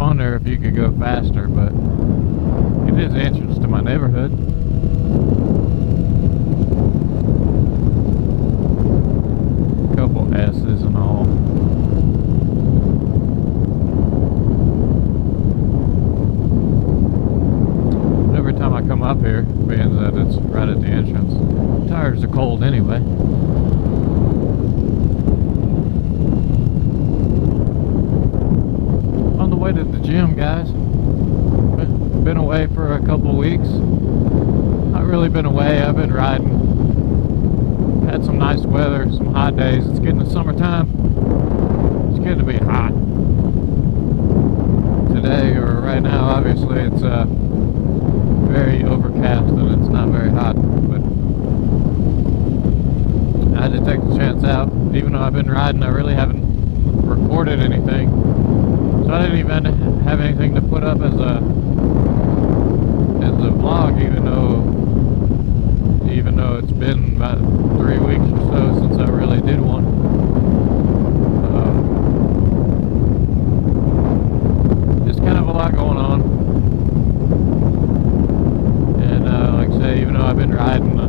funner if you could go faster, but it is the entrance to my neighborhood. Couple S's and all. Every time I come up here, being that it's right at the entrance, tires are cold anyway. On the way to the gym, guys. Been away for a couple weeks. Not really been away, I've been riding. Had some nice weather, some hot days. It's getting to summertime. It's getting to be hot. Today, or right now, obviously, it's very overcast and it's not very hot. But I had to take the chance out. Even though I've been riding, I really haven't recorded anything. So I didn't even have anything to put up as a vlog, even though it's been about 3 weeks or so since I really did one. Just kind of a lot going on. And like I say, even though I've been riding, I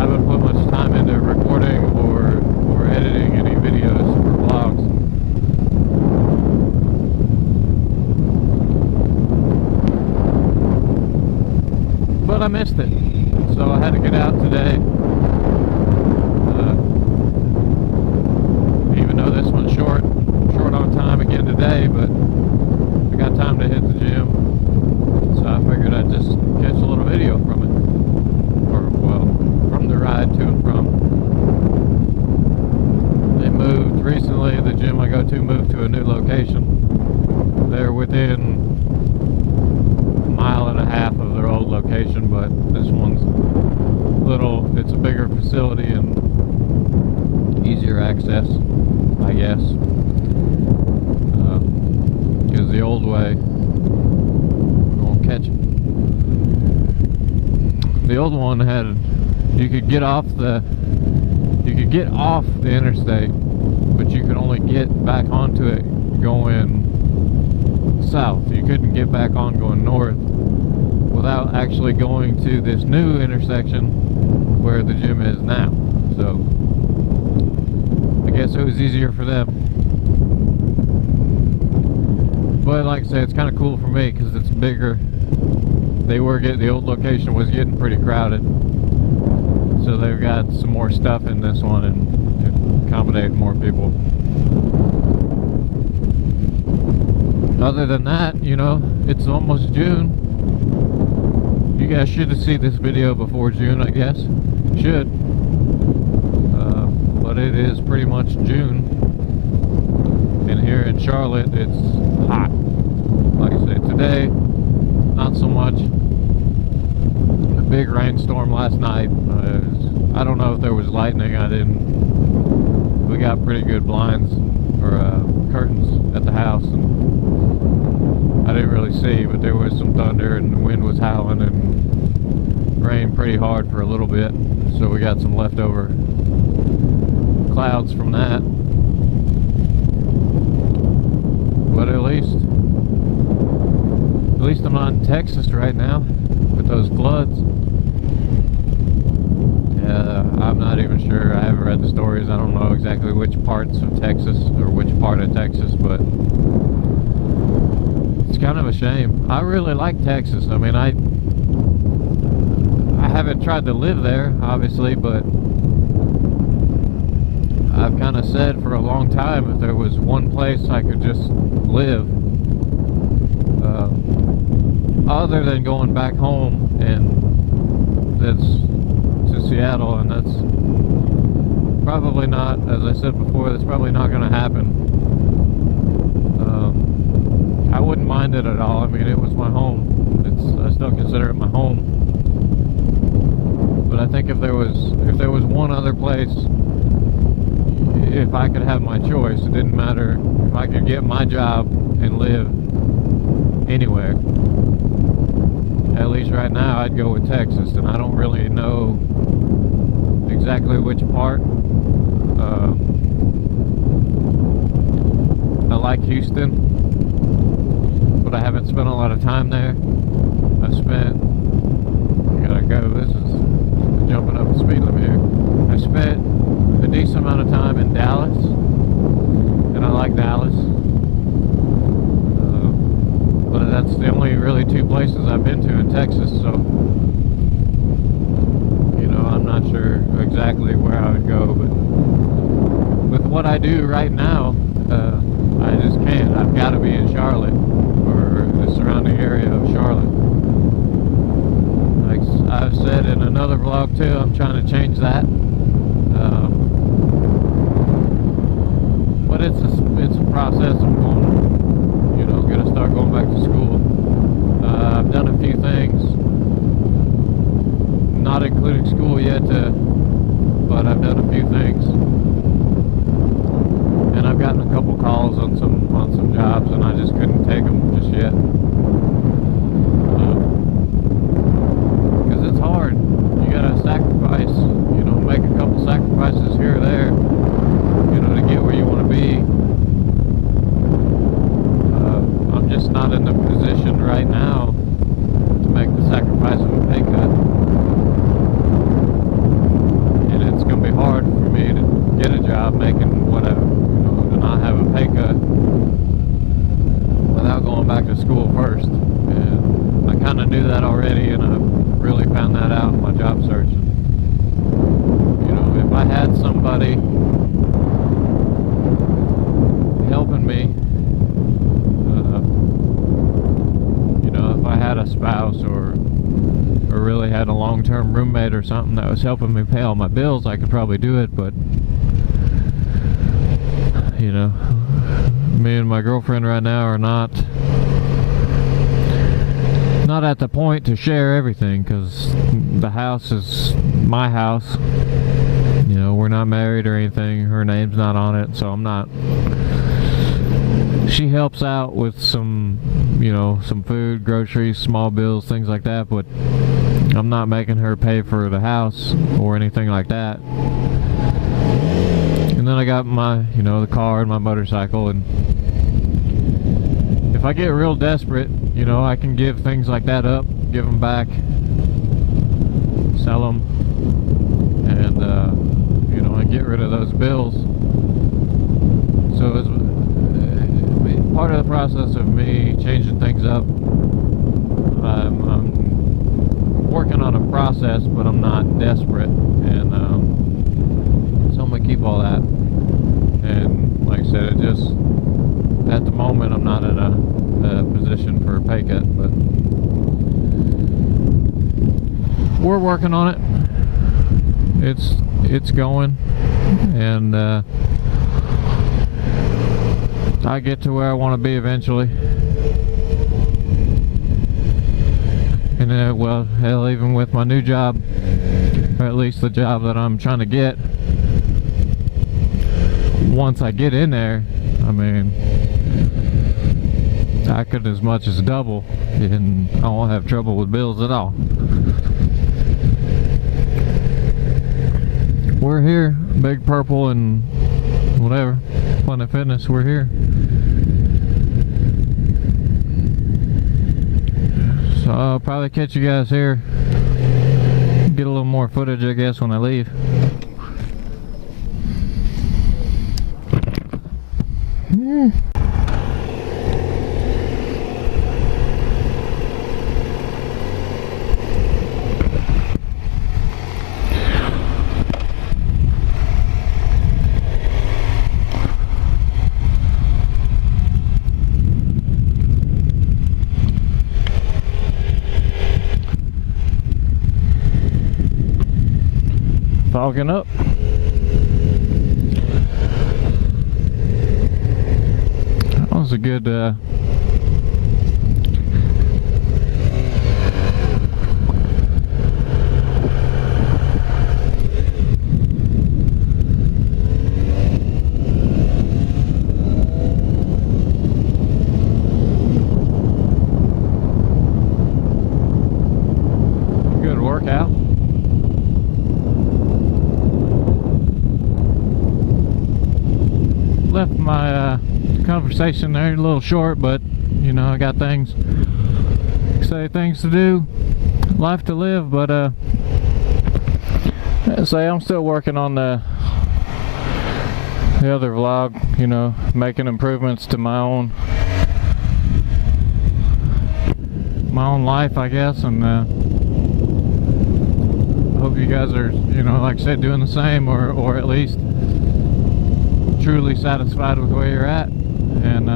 haven't put much time into recording or editing any videos for vlogs. But I missed it, so I had to get out today. Even though this one's short on time again today, but I got time to hit the gym, so I figured I'd just catch a little video from it, or well, from the ride to and from. They moved recently. The gym I go to moved to a new location. They're within a mile and a half of their old location, but this one's it's a bigger facility and easier access, I guess, because the old way, won't catch it. The old one had, you could get off the interstate, but you could only get back onto it going south. You couldn't get back on going north without actually going to this new intersection where the gym is now. So I guess it was easier for them. But like I say, it's kind of cool for me because it's bigger. The old location was getting pretty crowded, so they've got some more stuff in this one and accommodate more people. Other than that, you know, it's almost June. You guys should have seen this video before June, I guess. Should. But it is pretty much June. And here in Charlotte, it's hot. Like I said, today, not so much. A big rainstorm last night. I don't know if there was lightning. We got pretty good blinds or curtains at the house, and I didn't really see, but there was some thunder and the wind was howling and rained pretty hard for a little bit, so we got some leftover clouds from that. But at least I'm not in Texas right now with those floods. I'm not even sure. I haven't read the stories. I don't know exactly which parts of Texas or which part of Texas, but it's kind of a shame. I really like Texas. I mean, I haven't tried to live there, obviously, but I've kind of said for a long time if there was one place I could just live, other than going back home, and that's to Seattle, and that's probably not, as I said before, that's probably not going to happen. I wouldn't mind it at all. I mean, it was my home. I still consider it my home. But I think if there was one other place, if I could have my choice, it didn't matter if I could get my job and live anywhere. At least right now, I'd go with Texas, and I don't really know exactly which part. I like Houston, but I haven't spent a lot of time there. I gotta go, this is jumping up the speed limit here. I spent a decent amount of time in Dallas, and I like Dallas. But that's the only really two places I've been to in Texas, so, you know, I'm not sure exactly where I would go, but with what I do right now, I just can't. I've got to be in Charlotte, or the surrounding area of Charlotte. Like I've said in another vlog too, I'm trying to change that. But it's a process. I'm going, you know, gonna start going back to school. I've done a few things, not including school yet, but I've done a few things, and I've gotten a couple calls on some jobs, and I just couldn't take them just yet, because it's hard. You gotta sacrifice, you know, make a couple sacrifices here or there, you know, to get where you want to be. I'm just not in the position right now to make the sacrifice of a pay cut, and it's going to be hard for me to get a job making whatever, you know, to not have a pay cut without going back to school first. And I kind of knew that already, and I really found that out in my job search. You know, if I had somebody helping me, you know, if I had a spouse or really had a long-term roommate or something that was helping me pay all my bills, I could probably do it. But, you know, me and my girlfriend right now are not at the point to share everything, because the house is my house. You know, we're not married or anything. Her name's not on it, so I'm not. She helps out with some, you know, some food, groceries, small bills, things like that, but I'm not making her pay for the house or anything like that. And then I got my, you know, the car and my motorcycle, and if I get real desperate, you know, I can give things like that up, give them back, sell them, and, you know, and get rid of those bills. So it's part of the process of me changing things up. I'm working on a process, but I'm not desperate, and so I'm gonna keep all that. And like I said, it just, at the moment, I'm not in a position for a pay cut, but we're working on it. It's going, and I get to where I want to be eventually. And well, hell, even with my new job, or at least the job that I'm trying to get, once I get in there, I mean, I could as much as double, and I won't have trouble with bills at all. We're here, Big Purple and whatever, Planet Fitness, we're here. So I'll probably catch you guys here, get a little more footage, I guess, when I leave. Fogging up. That was a good good workout. Left my conversation there, a little short, but you know, I got things to do, life to live. But say I'm still working on the other vlog, you know, making improvements to my own life, I guess, and hope you guys are, you know, like I said, doing the same, or at least truly satisfied with where you're at. And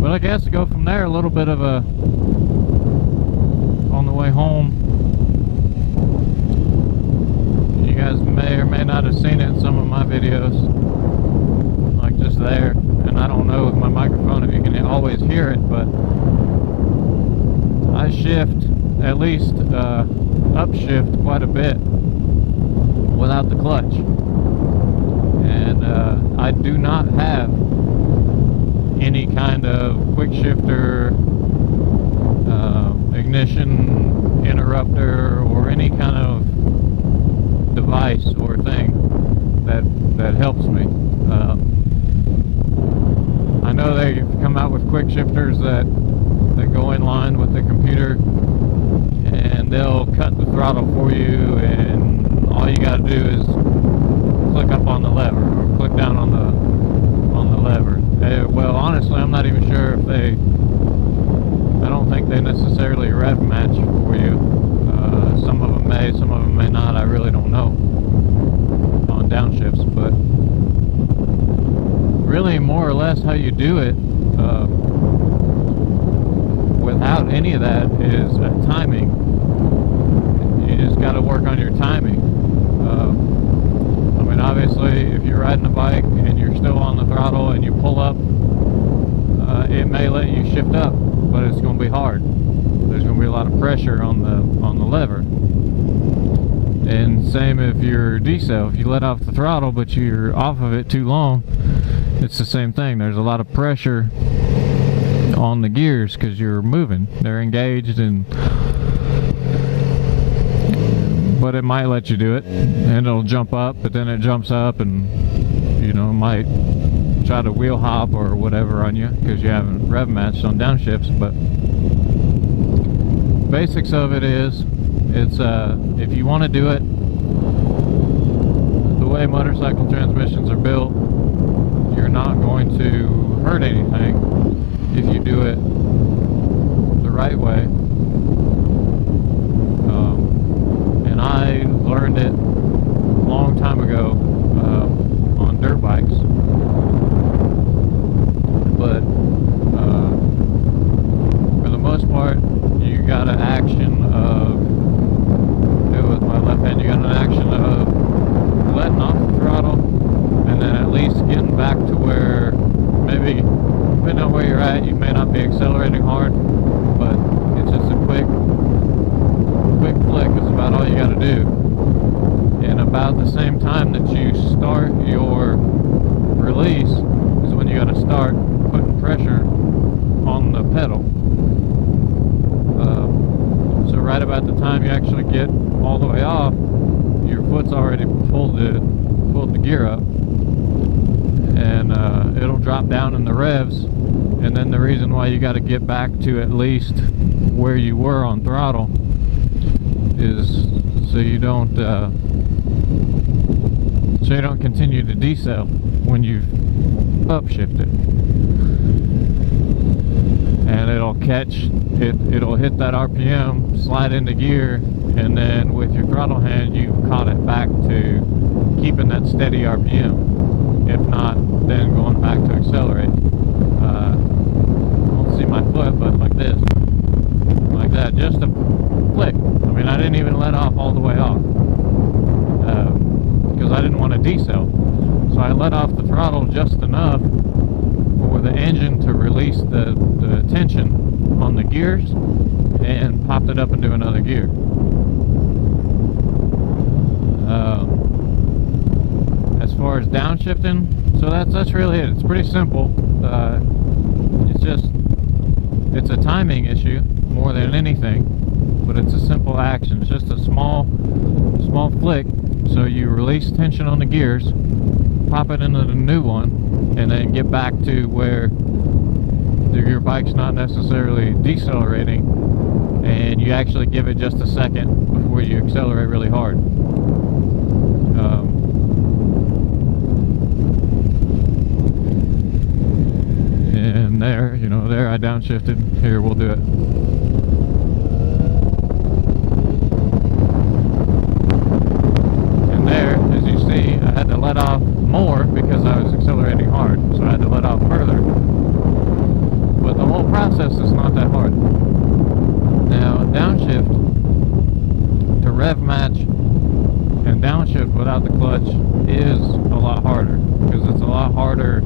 but I guess to go from there, a little bit of a on the way home, you guys may or may not have seen it in some of my videos, like just there. And I don't know with my microphone if you can always hear it, but I shift, at least upshift quite a bit without the clutch. And I do not have any kind of quick shifter, ignition interrupter, or any kind of device or thing that helps me. I know they've come out with quick shifters that go in line with the computer, and they'll cut the throttle for you, and all you got to do is click up on the lever or click down on the lever. Well, honestly, I'm not even sure if I don't think they necessarily rev match for you. Some of them may, some of them may not. I really don't know on downshifts, but really more or less how you do it without any of that is timing. You just got to work on your timing. I mean, obviously, if you're riding a bike and you're still on the throttle and you pull up, it may let you shift up, but it's going to be hard. There's going to be a lot of pressure on the lever. And same if you're decel. If you let off the throttle but you're off of it too long, it's the same thing. There's a lot of pressure on the gears because you're moving. They're engaged, but it might let you do it, and it'll jump up, but then it jumps up and, you know, might try to wheel hop or whatever on you because you haven't rev matched on downshifts. But basics of it is, it's if you want to do it the way motorcycle transmissions are built, you're not going to hurt anything if you do it the right way. And I learned it a long time ago on dirt bikes, but for the most part, you got an action of, do it with my left hand, you got an action of letting off the throttle and then at least getting back to where, maybe depending on where you're at, you may not be accelerating hard, but it's just a quick flick is about all you got to do. And about the same time that you start your release is when you got to start putting pressure on the pedal. So right about the time you actually get all the way off, your foot's already pulled the gear up, and it'll drop down in the revs. And then the reason why you got to get back to at least where you were on throttle is so you don't continue to decel when you've upshifted. And it'll catch it, it'll hit that RPM, slide into gear, and then with your throttle hand you've caught it back to keeping that steady RPM. If not, then going back to accelerate. I don't see my foot, but like this, like that, just a flick. I mean, I didn't even let off all the way off because I didn't want to decel. So I let off the throttle just enough for the engine to release the tension on the gears and popped it up into another gear. As far as downshifting, so that's really it. It's pretty simple. It's a timing issue more than anything, but it's a simple action. It's just a small flick, so you release tension on the gears, pop it into the new one, and then get back to where your bike's not necessarily decelerating, and you actually give it just a second before you accelerate really hard. And there, you know, there I downshifted. Here, we'll do it. And there, as you see, I had to let off more because I was accelerating hard, so I had to let off further. But the whole process is not that hard. Now, downshift to rev match and downshift without the clutch is a lot harder, because it's a lot harder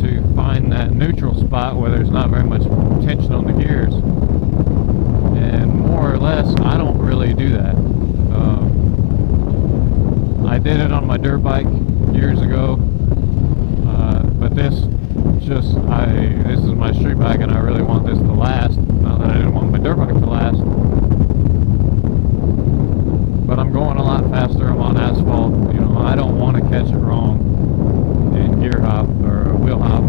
to find that neutral spot where there's not very much tension on the gears. And more or less, I don't really do that. I did it on my dirt bike years ago, but this is my street bike, and I really want this to last. Not that I didn't want my dirt bike to last, but I'm going a lot faster. I'm on asphalt. You know, I don't want to catch it wrong in gear hop or wheel hop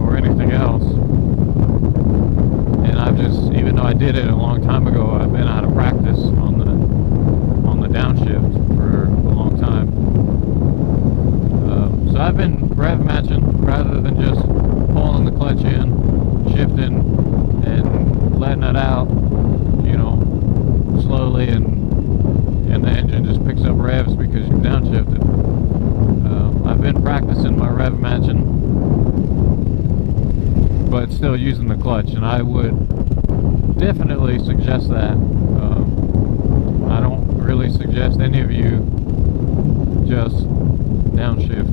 or anything else. And I've just, even though I did it a long time ago, I've been out of practice on the downshift for a long time. So I've been rev matching rather than just pulling the clutch in, shifting, and letting it out, you know, slowly, and the engine just picks up revs because you've downshifted. I've been practicing my rev matching, but still using the clutch, and I would definitely suggest that. I don't really suggest any of you just downshift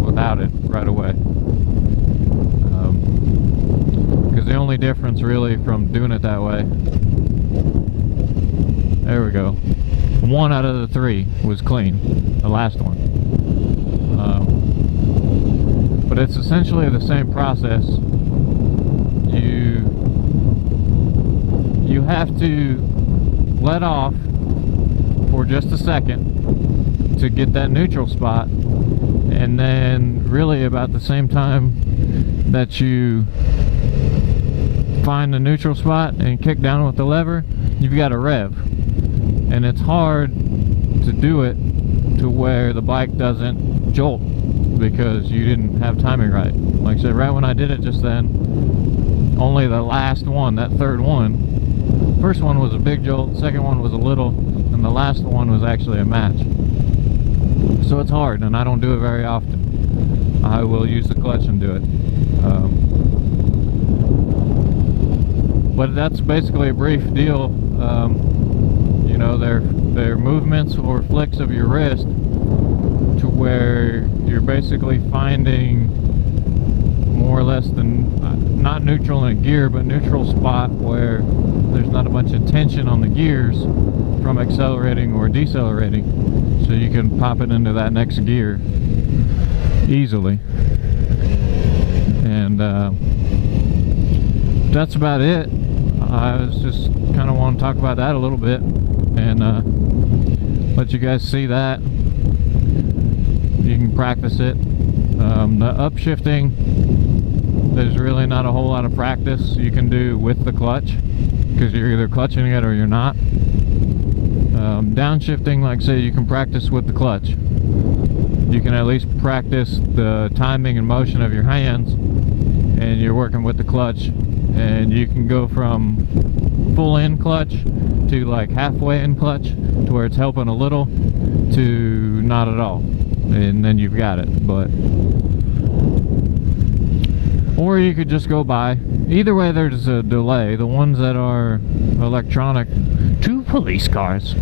without it right away, because the only difference really from doing it that way, there we go, 1 out of the 3 was clean, the last one. But it's essentially the same process. You have to let off for just a second to get that neutral spot, and then really about the same time that you find the neutral spot and kick down with the lever, you've got to rev. And it's hard to do it to where the bike doesn't jolt because you didn't have timing right. Like I said, right when I did it just then, only the last one, that third one, first one was a big jolt, second one was a little, and the last one was actually a match. So it's hard, and I don't do it very often. I will use the clutch and do it. But that's basically a brief deal. You know, they're movements or flicks of your wrist to where you're basically finding more or less not neutral in a gear, but neutral spot where there's not a bunch of tension on the gears from accelerating or decelerating, so you can pop it into that next gear easily. And that's about it. I was just kind of want to talk about that a little bit and let you guys see that. You can practice it. The upshifting, there's really not a whole lot of practice you can do with the clutch, because you're either clutching it or you're not. Downshifting, like I say, you can practice with the clutch. You can at least practice the timing and motion of your hands, and you're working with the clutch, and you can go from full in clutch to like halfway in clutch, to where it's helping a little, to not at all, and then you've got it. But or you could just go by. Either way, there's a delay. The ones that are electronic, 2 police cars,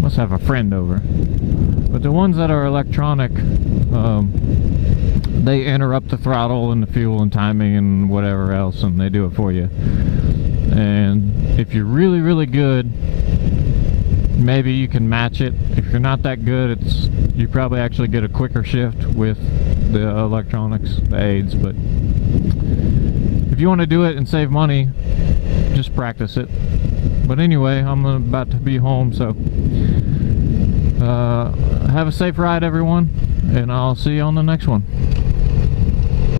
must have a friend over. But the ones that are electronic, they interrupt the throttle and the fuel and timing and whatever else, and they do it for you. And if you're really, really good, maybe you can match it. If you're not that good, you probably actually get a quicker shift with the electronics, the aids. But if you want to do it and save money, just practice it. But anyway, I'm about to be home, so Have a safe ride, everyone, and I'll see you on the next one.